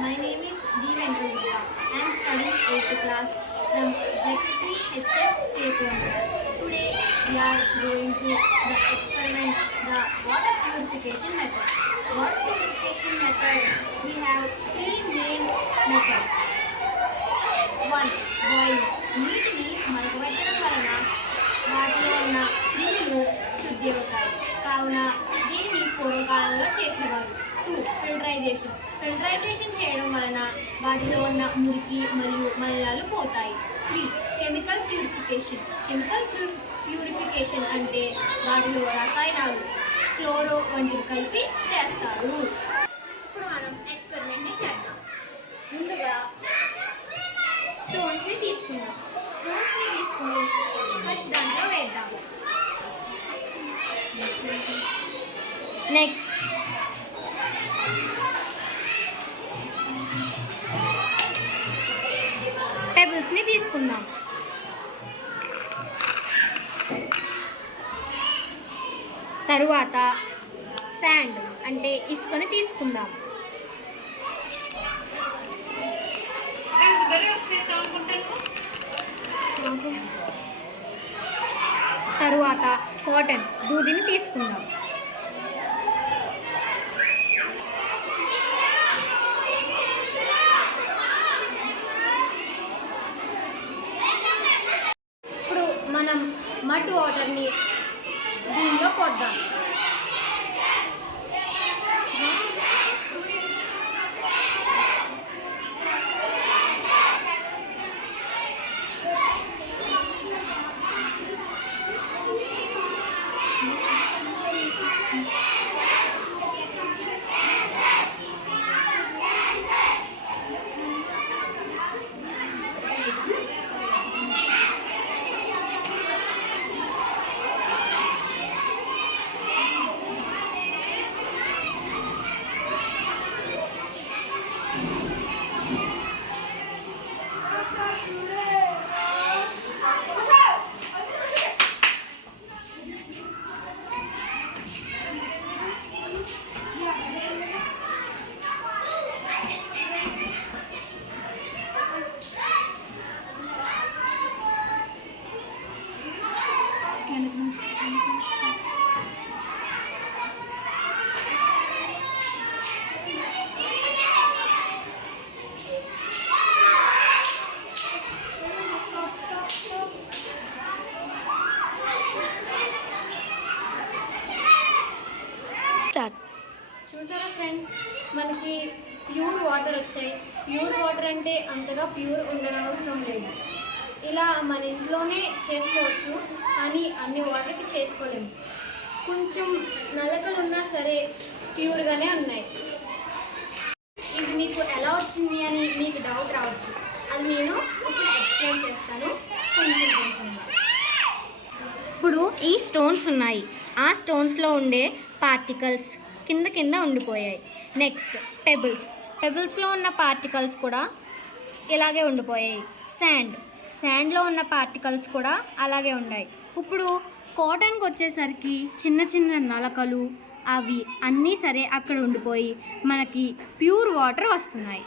My name is D. Venkatavita. I am studying 8th class from JPHS K-Kondu. Today we are going to the experiment the water purification method. Water purification method, we have three main methods. One, boiling. నీటిని మరగబెట్టడం వలన వాటిలో ఉన్న క్రిములు శుద్ధి అవుతాయి. కావున దీన్ని పూర్వకాలంలో చేసేవారు. 2, ఫిల్టరైజేషన్. ఫిల్టరైజేషన్ చేయడం వలన వాటిలో ఉన్న మురికి మరియు మలినాలు పోతాయి. 3, కెమికల్ ప్యూరిఫికేషన్. కెమికల్ ప్యూరిఫికేషన్ అంటే వాటిలో రసాయనాలు క్లోరో వంటివి కలిపి చేస్తారు. ఇప్పుడు మనం ఎక్స్పెరిమెంట్ని చేద్దాం. ముందుగా స్టోన్స్ని తీసుకుందాం. స్టోన్స్ని తీసుకుని ఫస్ట్ దాంట్లో వేద్దాం. నెక్స్ట్ పెబుల్స్ని తీసుకుందాం. తరువాత శాండ్ అంటే ఇసుకని తీసుకుందాం. తరువాత కాటన్ దూదిని తీసుకుందాం. ఇప్పుడు మనం మడ్ వాటర్ని దీనిలో పోద్దాం. చూసారా ఫ్రెండ్స్, మనకి ప్యూర్ వాటర్ వచ్చాయి. ప్యూర్ వాటర్ అంటే అంతగా ప్యూర్ ఉండనవసరం లేదు. ఇలా మన ఇంట్లోనే చేసుకోవచ్చు, కానీ అన్ని వాటర్కి చేసుకోలేము. కొంచెం నలకలు ఉన్నా సరే ప్యూర్గానే ఉన్నాయి. ఇది మీకు ఎలా వచ్చింది అని మీకు డౌట్ రావచ్చు. అది నేను ఇప్పుడు ఎక్స్ప్లెయిన్ చేస్తాను కొంచెం. ఇప్పుడు ఈ స్టోన్స్ ఉన్నాయి. ఆ స్టోన్స్లో ఉండే పార్టికల్స్ కింద ఉండిపోయాయి. నెక్స్ట్ పెబుల్స్లో ఉన్న పార్టికల్స్ కూడా ఇలాగే ఉండిపోయాయి. శాండ్లో ఉన్న పార్టికల్స్ కూడా అలాగే ఉన్నాయి. ఇప్పుడు కాటన్కి వచ్చేసరికి చిన్న నలకలు అవి అన్నీ సరే అక్కడ ఉండిపోయి మనకి ప్యూర్ వాటర్ వస్తున్నాయి.